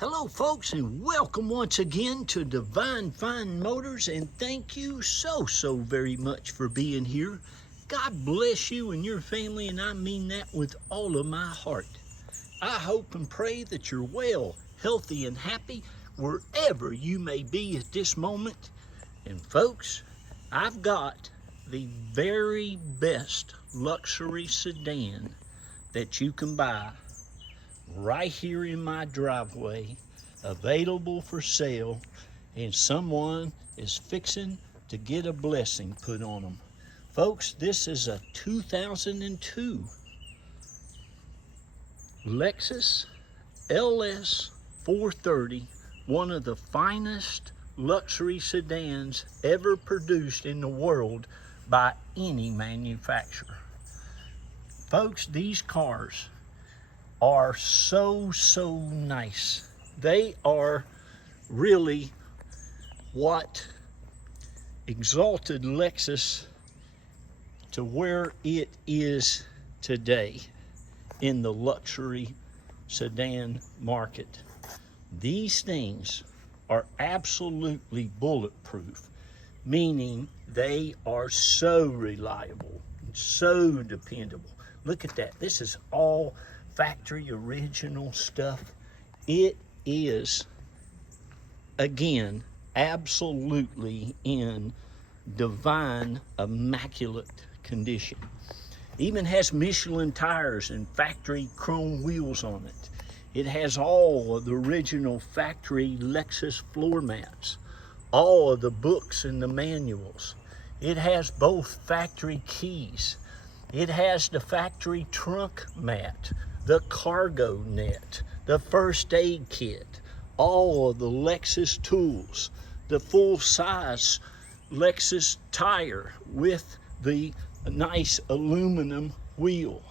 Hello folks, and welcome once again to Divine Fine Motors, and thank you so very much for being here. God bless you and your family, and I mean that with all of my heart. I hope and pray that you're well, healthy, and happy wherever you may be at this moment. And folks, I've got the very best luxury sedan that you can buy right here in my driveway, available for sale, and someone is fixing to get a blessing put on them. Folks, this is a 2002 Lexus LS430, one of the finest luxury sedans ever produced in the world by any manufacturer. Folks, these cars are so nice. They are really what exalted Lexus to where it is today in the luxury sedan market. These things are absolutely bulletproof, meaning they are so reliable, so dependable. Look at that. This is all factory original stuff. It is, again, absolutely in divine, immaculate condition. Even has Michelin tires and factory chrome wheels on it. It has all of the original factory Lexus floor mats, all of the books and the manuals. It has both factory keys. It has the factory trunk mat, the cargo net, the first aid kit, all of the Lexus tools, the full-size Lexus tire with the nice aluminum wheel.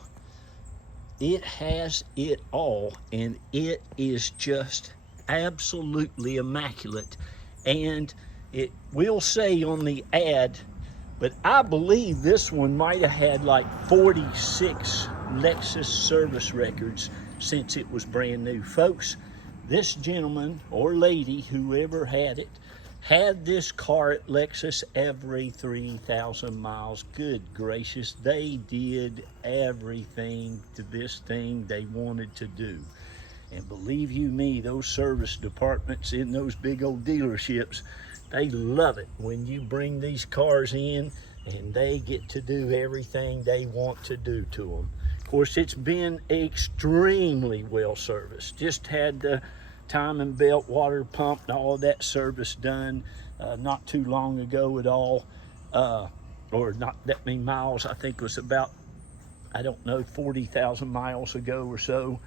It has it all, and it is just absolutely immaculate. And it will say on the ad, but I believe this one might have had like 46 Lexus service records since it was brand new. Folks, this gentleman or lady, whoever had it, had this car at Lexus every 3,000 miles. Good gracious, they did everything to this thing they wanted to do. And believe you me, those service departments in those big old dealerships, they love it when you bring these cars in and they get to do everything they want to do to them. Of course, it's been extremely well serviced. Just had the timing belt, water pump, and all of that service done not too long ago at all, or not that many miles. I think it was about, I don't know, 40,000 miles ago or so.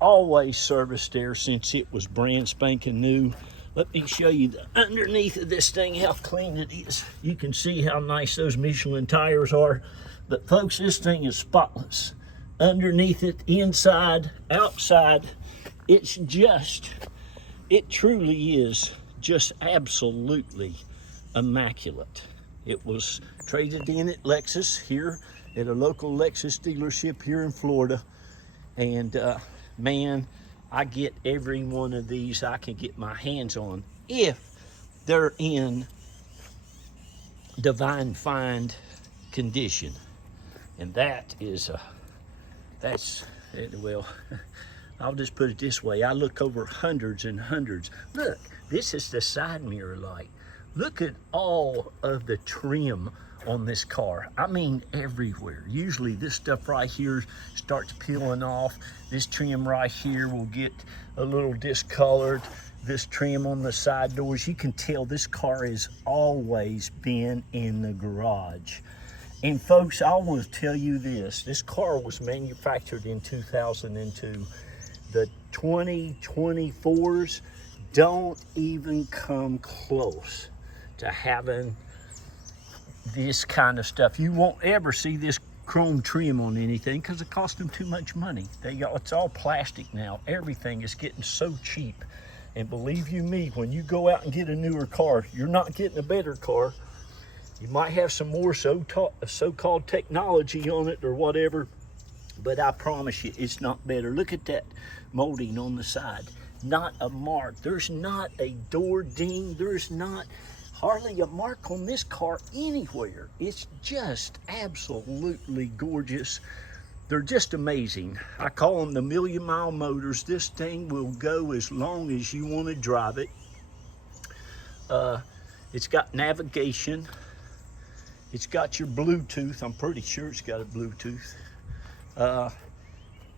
Always serviced there since it was brand spanking new. Let me show you the underneath of this thing, how clean it is. You can see how nice those Michelin tires are. But folks, this thing is spotless. Underneath it, inside, outside, it's just, it truly is just absolutely immaculate. It was traded in at Lexus here at a local Lexus dealership here in Florida. And man, I get every one of these I can get my hands on if they're in divine fine condition. And that is, well, I'll just put it this way. I look over hundreds and hundreds. Look, this is the side mirror light. Look at all of the trim on this car. I mean, everywhere. Usually this stuff right here starts peeling off. This trim right here will get a little discolored. This trim on the side doors, you can tell this car has always been in the garage. And folks, I want to tell you this car was manufactured in 2002. The 2024s don't even come close to having this kind of stuff. You won't ever see this chrome trim on anything because it costs them too much money. It's all plastic now. Everything is getting so cheap. And believe you me, when you go out and get a newer car, you're not getting a better car. You might have some more so-called technology on it or whatever, but I promise you it's not better. Look at that molding on the side. not a mark. There's not a door ding. There's not hardly a mark on this car anywhere. It's just absolutely gorgeous. They're just amazing. I call them the million-mile motors. This thing will go as long as you want to drive it. It's got navigation. It's got your Bluetooth. I'm pretty sure it's got a Bluetooth.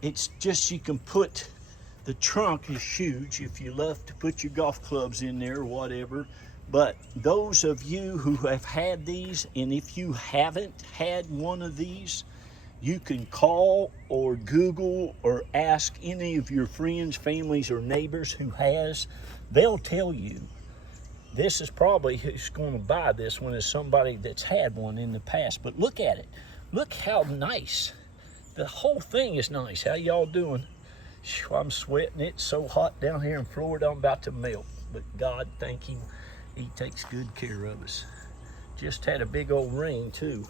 It's just, you can put, the trunk is huge if you love to put your golf clubs in there or whatever. But those of you who have had these, and if you haven't had one of these, you can call or Google or ask any of your friends, families, or neighbors who has. They'll tell you. This is probably who's going to buy this one, is somebody that's had one in the past. But look at it. Look how nice. The whole thing is nice. How y'all doing? I'm sweating. It's so hot down here in Florida, I'm about to melt. But God, thank Him, He takes good care of us. Just had a big old rain too.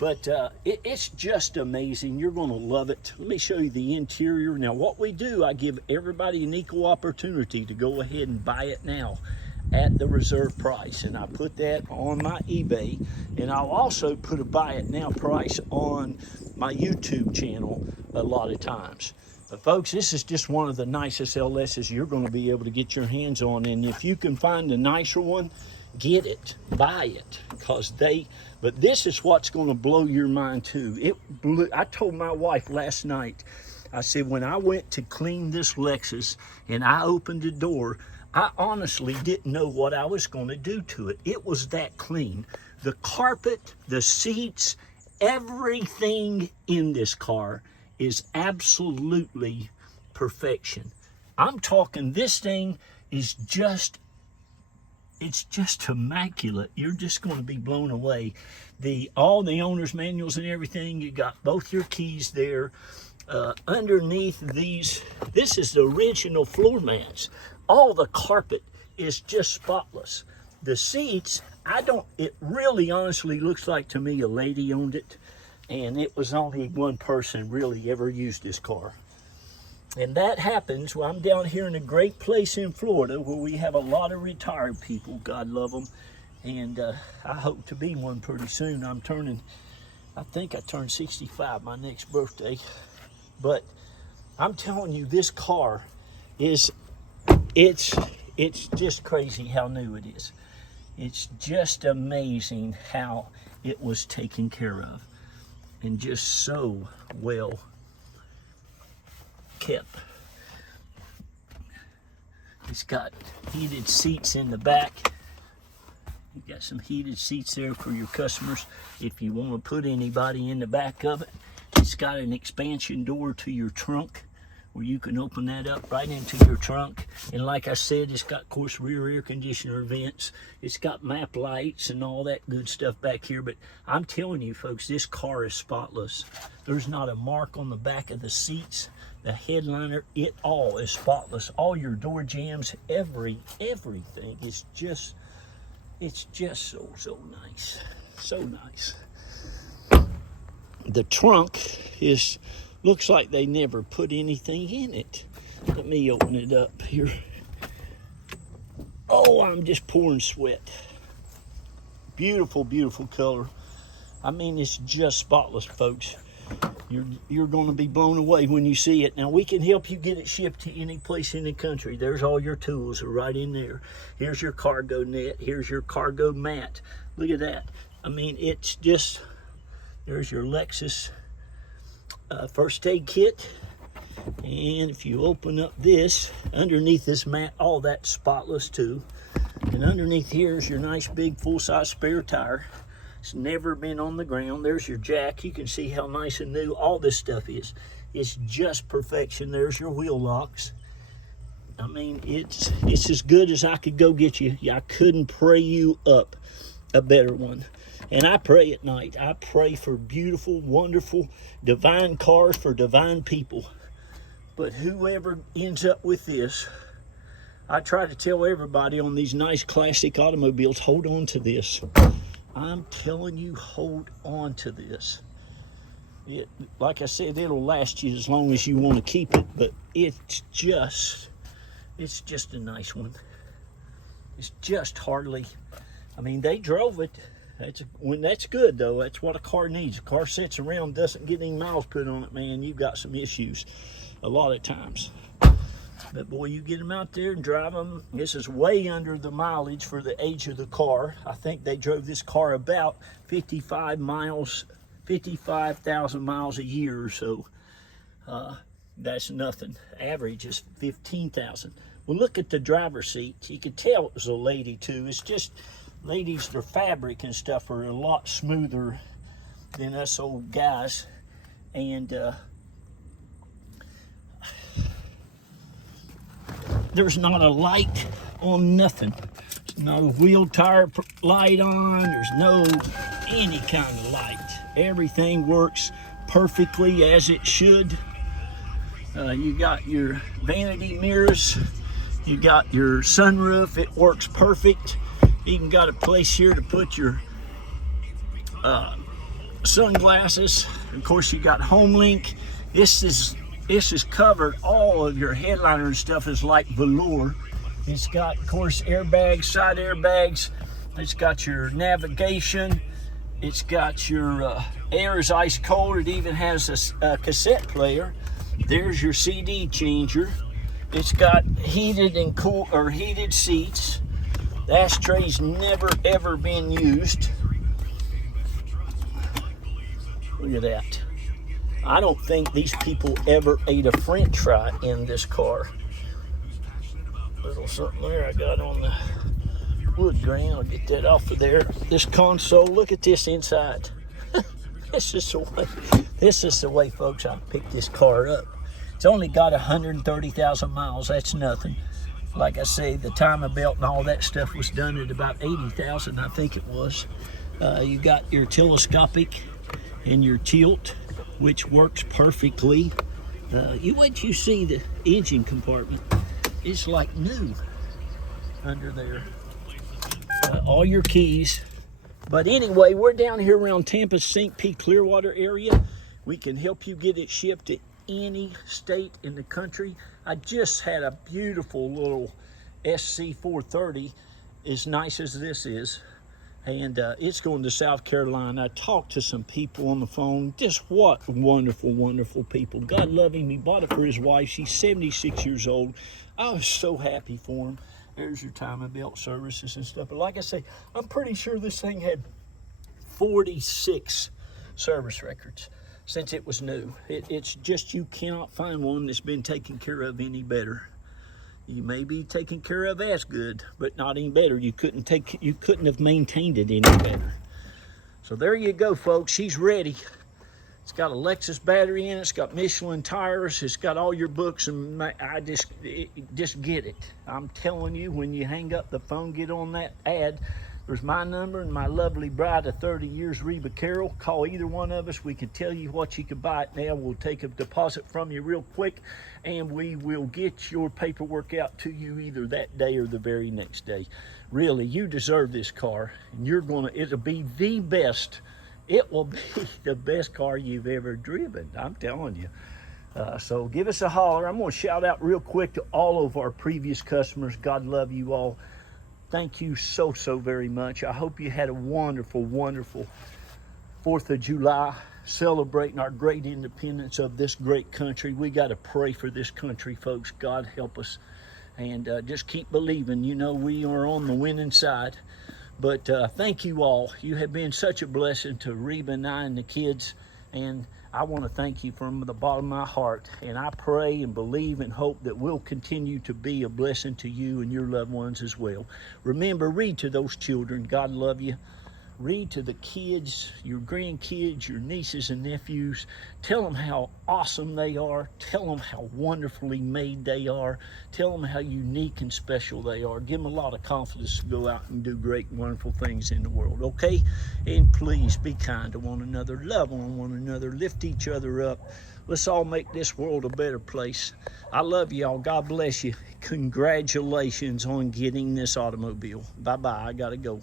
But it's just amazing. You're going to love it. Let me show you the interior. Now what we do, I give everybody an equal opportunity to go ahead and buy it now at the reserve price, and I put that on my eBay, and I'll also put a buy it now price on my YouTube channel a lot of times. But folks, this is just one of the nicest LSs you're going to be able to get your hands on, and if you can find a nicer one, get it, buy it, because but this is what's going to blow your mind too. I told my wife last night, I said, when I went to clean this Lexus and I opened the door, I honestly didn't know what I was going to do to it. It was that clean. The carpet, the seats, everything in this car is absolutely perfection. I'm talking, this thing is just, it's just immaculate. You're just going to be blown away. All the owner's manuals and everything, you got both your keys there. Underneath these, this is the original floor mats. All the carpet is just spotless. The seats, it really honestly looks like to me a lady owned it, and it was only one person really ever used this car. And that happens when I'm down here in a great place in Florida where we have a lot of retired people, God love them, and I hope to be one pretty soon. I think I turned 65 my next birthday. But I'm telling you, this car is, it's just crazy how new it is. It's just amazing how it was taken care of and just so well kept. It's got heated seats in the back. You got some heated seats there for your customers if you want to put anybody in the back of it. It's got an expansion door to your trunk where you can open that up right into your trunk. And like I said, it's got, of course, rear air conditioner vents. It's got map lights and all that good stuff back here. But I'm telling you, folks, this car is spotless. There's not a mark on the back of the seats. The headliner, it all is spotless. All your door jambs, everything is just, it's just so nice. So nice. The trunk looks like they never put anything in it. Let me open it up here. Oh, I'm just pouring sweat. Beautiful, beautiful color. I mean, it's just spotless, folks. You're going to be blown away when you see it. Now, we can help you get it shipped to any place in the country. There's all your tools are right in there. Here's your cargo net. Here's your cargo mat. Look at that. I mean, it's just... There's your Lexus first aid kit. And if you open up this, underneath this mat, all that's spotless too. And underneath here is your nice big full-size spare tire. It's never been on the ground. There's your jack. You can see how nice and new all this stuff is. It's just perfection. There's your wheel locks. I mean, it's as good as I could go get you. I couldn't pray you up a better one. And I pray at night. I pray for beautiful, wonderful, divine cars for divine people. But whoever ends up with this, I try to tell everybody on these nice classic automobiles, hold on to this. I'm telling you, hold on to this. Like I said, it'll last you as long as you want to keep it, but it's just It's just a nice one. It's just hardly, I mean, they drove it. That's good though. That's what a car needs. A car sits around, doesn't get any miles put on it, man, you've got some issues a lot of times. But boy, you get them out there and drive them. This is way under the mileage for the age of the car. I think they drove this car about 55,000 miles a year or so. That's nothing. Average is 15,000. Well, look at the driver's seat. You could tell it was a lady too. It's just, ladies, their fabric and stuff are a lot smoother than us old guys. And there's not a light on nothing. There's no wheel tire light on. There's no any kind of light. Everything works perfectly as it should. You got your vanity mirrors. You got your sunroof. It works perfect. Even got a place here to put your sunglasses. Of course, you got HomeLink. This is covered. All of your headliner and stuff is like velour. It's got, of course, airbags, side airbags. It's got your navigation. It's got your air is ice cold. It even has a cassette player. There's your CD changer. It's got heated and cool or heated seats. The ashtray's never ever been used. Look at that. I don't think these people ever ate a French fry in this car. Little something there I got on the wood grain. I'll get that off of there. This console, look at this inside. This is the way, folks, I picked this car up. It's only got 130,000 miles. That's nothing. Like I say, the timing belt and all that stuff was done at about 80,000, I think it was. You got your telescopic and your tilt, which works perfectly. Once you see the engine compartment, it's like new under there. All your keys. But anyway, we're down here around Tampa, St. Pete, Clearwater area. We can help you get it shipped to any state in the country. I just had a beautiful little LS430, as nice as this is, and it's going to South Carolina. I talked to some people on the phone. Just what wonderful, wonderful people. God love him. He bought it for his wife. She's 76 years old. I was so happy for him. There's your timing belt services and stuff. But like I say, I'm pretty sure this thing had 46 service records since it was new. It's just, you cannot find one that's been taken care of any better. You may be taken care of as good, but not any better. You couldn't have maintained it any better. So there you go, folks. She's ready. It's got a Lexus battery in it. It's got Michelin tires. It's got all your books, and just get it. I'm telling you, when you hang up the phone, get on that ad. There's my number and my lovely bride of 30 years, Reba Carroll. Call either one of us. We can tell you what you can buy it now. We'll take a deposit from you real quick, and we will get your paperwork out to you either that day or the very next day. Really, you deserve this car, and it'll be the best. It will be the best car you've ever driven. I'm telling you. So give us a holler. I'm going to shout out real quick to all of our previous customers. God love you all. Thank you so, so very much. I hope you had a wonderful, wonderful 4th of July, celebrating our great independence of this great country. We got to pray for this country, folks. God help us. And just keep believing. You know, we are on the winning side. But thank you all. You have been such a blessing to Reba and I and the kids. And I want to thank you from the bottom of my heart. And I pray and believe and hope that we'll continue to be a blessing to you and your loved ones as well. Remember, read to those children. God love you. Read to the kids, your grandkids, your nieces and nephews. Tell them how awesome they are. Tell them how wonderfully made they are. Tell them how unique and special they are. Give them a lot of confidence to go out and do great and wonderful things in the world, okay? And please be kind to one another. Love on one another. Lift each other up. Let's all make this world a better place. I love y'all. God bless you. Congratulations on getting this automobile. Bye-bye. I got to go.